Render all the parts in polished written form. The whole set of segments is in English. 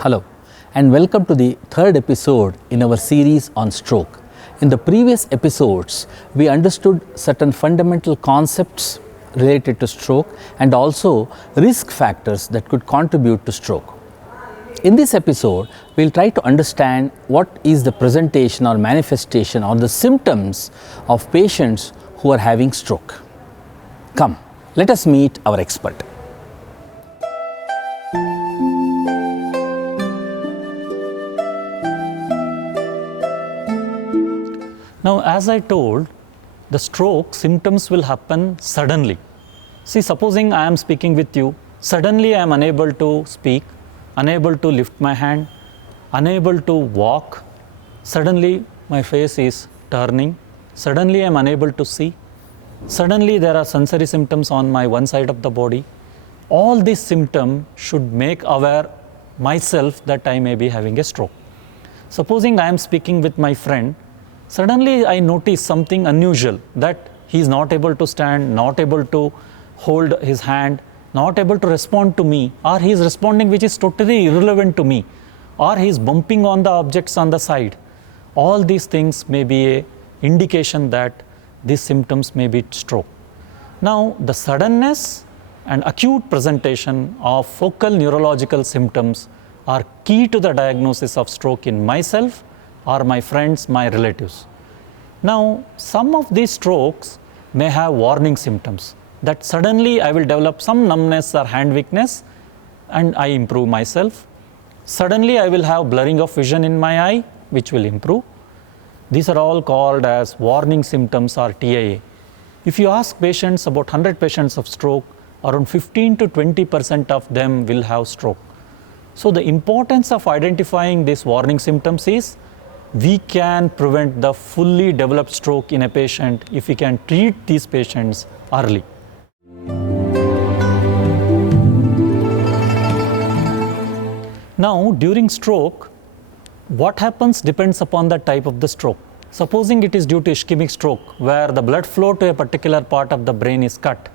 Hello and welcome to the third episode in our series on stroke. In the previous episodes, we understood certain fundamental concepts related to stroke and also risk factors that could contribute to stroke. In this episode, we'll try to understand what is the presentation or manifestation or the symptoms of patients who are having stroke. Come, let us meet our expert. Now, as I told, the stroke symptoms will happen suddenly. See, supposing I am speaking with you, suddenly I am unable to speak, unable to lift my hand, unable to walk, suddenly my face is turning, suddenly I am unable to see, suddenly there are sensory symptoms on my one side of the body. All these symptoms should make aware myself that I may be having a stroke. Supposing I am speaking with my friend, suddenly I notice something unusual, that he is not able to stand, not able to hold his hand, not able to respond to me, or he is responding which is totally irrelevant to me, or he is bumping on the objects on the side. All these things may be an indication that these symptoms may be stroke. Now, the suddenness and acute presentation of focal neurological symptoms are key to the diagnosis of stroke in myself or my friends, my relatives. Now, some of these strokes may have warning symptoms, that suddenly I will develop some numbness or hand weakness and I improve myself. Suddenly I will have blurring of vision in my eye, which will improve. These are all called as warning symptoms or TIA. If you ask patients, about 100 patients of stroke, around 15 to 20% of them will have stroke. So the importance of identifying these warning symptoms is we can prevent the fully developed stroke in a patient if we can treat these patients early. Now, during stroke, what happens depends upon the type of the stroke. Supposing it is due to ischemic stroke, where the blood flow to a particular part of the brain is cut,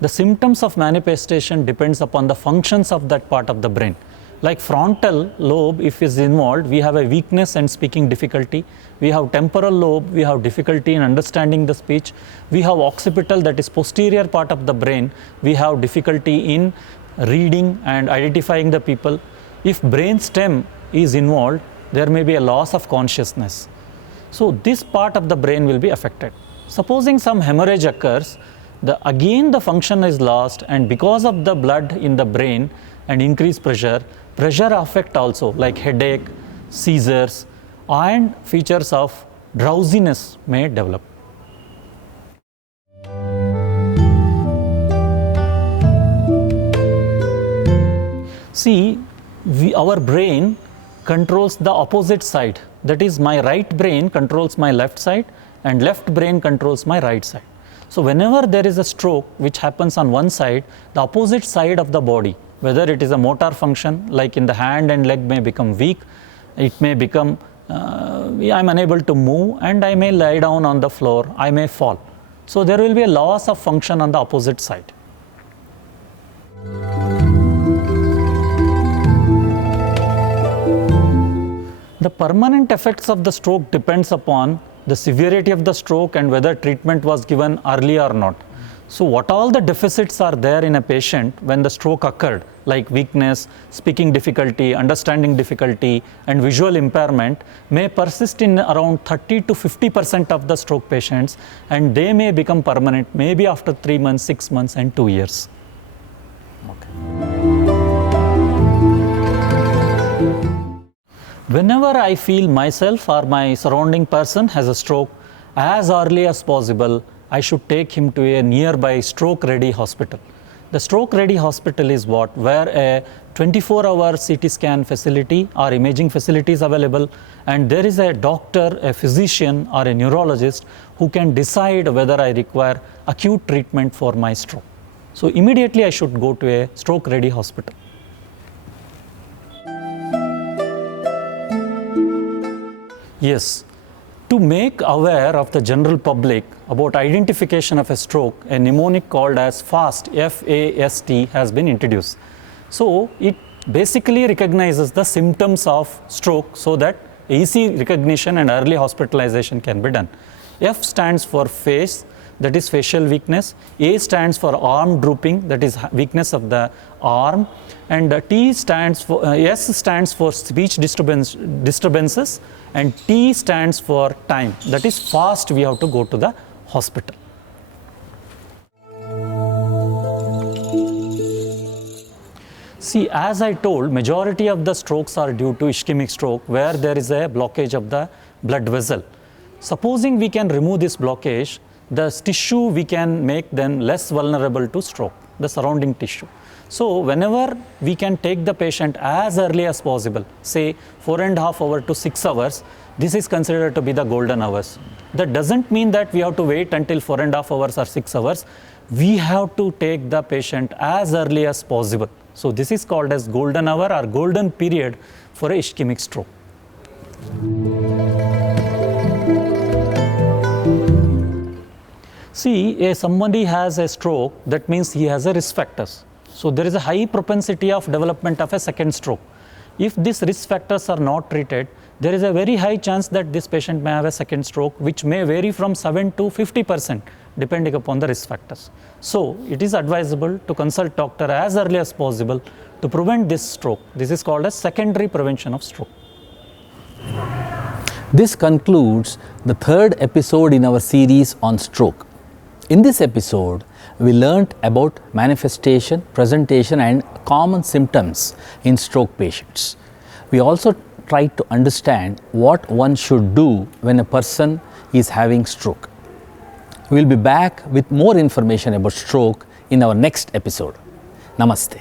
the symptoms of manifestation depends upon the functions of that part of the brain. Like frontal lobe, if is involved, we have a weakness and speaking difficulty. We have temporal lobe, we have difficulty in understanding the speech. We have occipital, that is posterior part of the brain. We have difficulty in reading and identifying the people. If brain stem is involved, there may be a loss of consciousness. So this part of the brain will be affected. Supposing some hemorrhage occurs, again the function is lost, and because of the blood in the brain and increased pressure affect also, like headache, seizures, and features of drowsiness may develop. See, our brain controls the opposite side. That is, my right brain controls my left side and left brain controls my right side. So whenever there is a stroke which happens on one side, the opposite side of the body, whether it is a motor function like in the hand and leg, may become weak. It may become, I am unable to move and I may lie down on the floor, I may fall. So there will be a loss of function on the opposite side. The permanent effects of the stroke depends upon the severity of the stroke and whether treatment was given early or not. So what all the deficits are there in a patient when the stroke occurred, like weakness, speaking difficulty, understanding difficulty, and visual impairment, may persist in around 30 to 50% of the stroke patients, and they may become permanent maybe after 3 months, 6 months, and 2 years. Whenever I feel myself or my surrounding person has a stroke, as early as possible, I should take him to a nearby stroke-ready hospital. The stroke-ready hospital is what? Where a 24-hour CT scan facility or imaging facility is available, and there is a doctor, a physician, or a neurologist who can decide whether I require acute treatment for my stroke. So immediately I should go to a stroke-ready hospital. Yes, To make aware of the general public about identification of a stroke, a mnemonic called as FAST, F-A-S-T, has been introduced. So it basically recognizes the symptoms of stroke so that easy recognition and early hospitalization can be done. F stands for face, that is facial weakness. A stands for arm drooping, that is weakness of the arm. And S stands for speech disturbances, and T stands for time, that is fast we have to go to the hospital. See, as I told, majority of the strokes are due to ischemic stroke, where there is a blockage of the blood vessel. Supposing we can remove this blockage, the tissue we can make then less vulnerable to stroke, the surrounding tissue. So whenever we can take the patient as early as possible, say 4.5 hours to 6 hours, this is considered to be the golden hours. That doesn't mean that we have to wait until 4.5 hours or 6 hours. We have to take the patient as early as possible. So this is called as golden hour or golden period for a ischemic stroke. See, somebody has a stroke, that means he has a risk factors. So there is a high propensity of development of a second stroke. If these risk factors are not treated, there is a very high chance that this patient may have a second stroke, which may vary from 7 to 50% depending upon the risk factors. So it is advisable to consult doctor as early as possible to prevent this stroke. This is called as secondary prevention of stroke. This concludes the third episode in our series on stroke. In this episode, we learnt about manifestation, presentation and common symptoms in stroke patients. We also tried to understand what one should do when a person is having stroke. We will be back with more information about stroke in our next episode. Namaste.